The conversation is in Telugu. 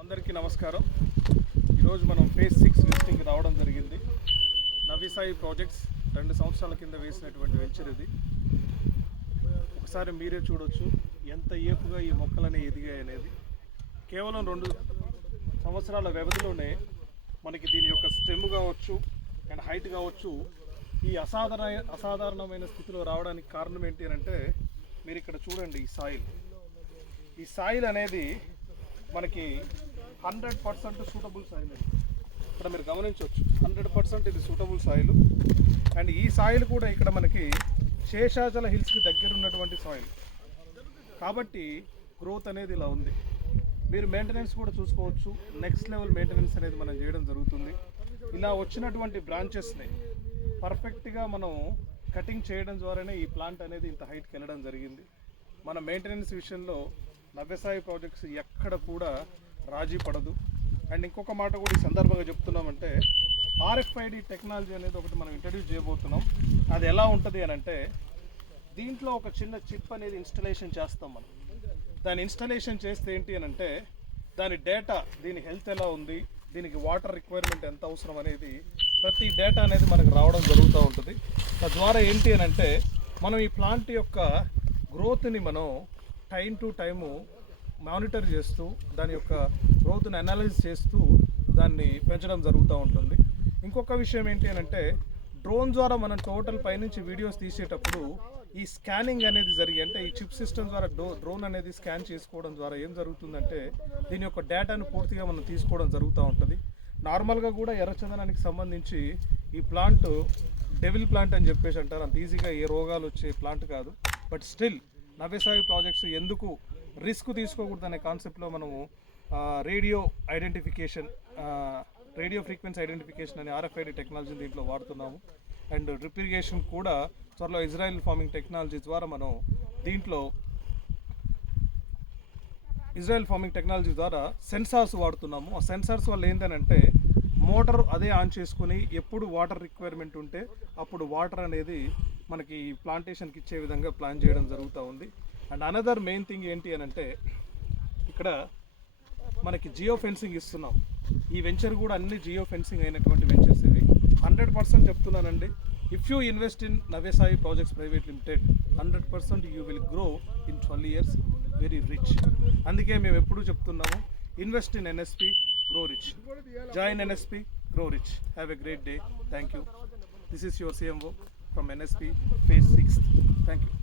అందరికీ నమస్కారం. ఈరోజు మనం ఫేజ్ 6 లిస్టింగ్కి రావడం జరిగింది. నవీసాయి ప్రాజెక్ట్స్ 2 సంవత్సరాల కింద వేసినటువంటి వెంచర్ ఇది. ఒకసారి మీరే చూడొచ్చు ఎంత ఏపుగా ఈ మొక్కలనే ఎదిగాయి అనేది. కేవలం 2 సంవత్సరాల వ్యవధిలోనే మనకి దీని యొక్క స్టెమ్ కావచ్చు అండ్ హైట్ కావచ్చు ఈ అసాధారణమైన స్థితిలో రావడానికి కారణం ఏంటి అని అంటే, మీరు ఇక్కడ చూడండి ఈ సాయిల్ అనేది మనకి 100% సూటబుల్ సాయిల్. ఇక్కడ మీరు గమనించవచ్చు 100% ఇది సూటబుల్ సాయిల్. అండ్ ఈ సాయిల్ కూడా ఇక్కడ మనకి శేషాచల హిల్స్కి దగ్గర ఉన్నటువంటి సాయిల్ కాబట్టి గ్రోత్ అనేది ఇలా ఉంది. మీరు మెయింటెనెన్స్ కూడా చూసుకోవచ్చు. నెక్స్ట్ లెవెల్ మెయింటెనెన్స్ అనేది మనం చేయడం జరుగుతుంది. ఇలా వచ్చినటువంటి బ్రాంచెస్ని పర్ఫెక్ట్గా మనం కటింగ్ చేయడం ద్వారానే ఈ ప్లాంట్ అనేది ఇంత హైట్కి వెళ్ళడం జరిగింది. మన మెయింటెనెన్స్ విషయంలో నవ్యసాయి ప్రాజెక్ట్స్ ఎక్కడ కూడా రాజీ పడదు. అండ్ ఇంకొక మాట కూడా ఈ సందర్భంగా చెప్తున్నామంటే, RFID టెక్నాలజీ అనేది ఒకటి మనం ఇంట్రడ్యూస్ చేయబోతున్నాం. అది ఎలా ఉంటుంది అని అంటే, దీంట్లో ఒక చిన్న చిప్ అనేది ఇన్స్టలేషన్ చేస్తాం మనం. దాని ఇన్స్టలేషన్ చేస్తే ఏంటి అని అంటే, దాని డేటా, దీని హెల్త్ ఎలా ఉంది, దీనికి వాటర్ రిక్వైర్మెంట్ ఎంత అవసరం అనేది ప్రతి డేటా అనేది మనకు రావడం జరుగుతూ ఉంటుంది. తద్వారా ఏంటి అని అంటే, మనం ఈ ప్లాంట్ యొక్క గ్రోత్ని మనం టైం టు టైము మానిటర్ చేస్తూ దాని యొక్క గ్రోత్ని అనాలిసిస్ చేస్తూ దాన్ని పెంచడం జరుగుతూ ఉంటుంది. ఇంకొక విషయం ఏంటి అని అంటే, డ్రోన్ ద్వారా మనం టోటల్ పైనుంచి వీడియోస్ తీసేటప్పుడు ఈ స్కానింగ్ అనేది జరిగి, అంటే ఈ చిప్ సిస్టమ్ ద్వారా డ్రోన్ అనేది స్కాన్ చేసుకోవడం ద్వారా ఏం జరుగుతుందంటే, దీని యొక్క డేటాను పూర్తిగా మనం తీసుకోవడం జరుగుతూ ఉంటుంది. నార్మల్గా కూడా ఎర్రచందనానికి సంబంధించి ఈ ప్లాంట్ డెవిల్ ప్లాంట్ అని చెప్పేసి అంటారు. అంత ఈజీగా ఏ రోగాలు వచ్చే ప్లాంట్ కాదు. బట్ స్టిల్ నవ్యసాయి ప్రాజెక్ట్స్ ఎందుకు రిస్క్ తీసుకోకూడదు అనే కాన్సెప్ట్లో మనము రేడియో ఫ్రీక్వెన్సీ ఐడెంటిఫికేషన్ అనే RFID టెక్నాలజీని దీంట్లో వాడుతున్నాము. అండ్ డ్రిప్ ఇరిగేషన్ కూడా త్వరలో ఇజ్రాయెల్ ఫార్మింగ్ టెక్నాలజీ ద్వారా మనం దీంట్లో సెన్సార్స్ వాడుతున్నాము. ఆ సెన్సార్స్ వల్ల ఏంటంటే, మోటార్ అదే ఆన్ చేసుకుని ఎప్పుడు వాటర్ రిక్వైర్మెంట్ ఉంటే అప్పుడు వాటర్ అనేది మనకి ప్లాంటేషన్కి ఇచ్చే విధంగా ప్లాన్ చేయడం జరుగుతూ ఉంది. అండ్ అనదర్ మెయిన్ థింగ్ ఏంటి అని అంటే, ఇక్కడ మనకి జియో ఫెన్సింగ్ ఇస్తున్నాం. ఈ వెంచర్ కూడా అన్ని జియో ఫెన్సింగ్ అయినటువంటి వెంచర్స్ ఇవి. 100% చెప్తున్నానండి. If you invest in Navyasai projects private limited, 100% you will grow in 12 years very rich. అందుకే మేము ఎప్పుడూ చెప్తున్నాము, invest in NSP, grow rich. Join NSP, grow rich. Have a great day. Thank you. This is your CMO from NSP phase 6. Thank you.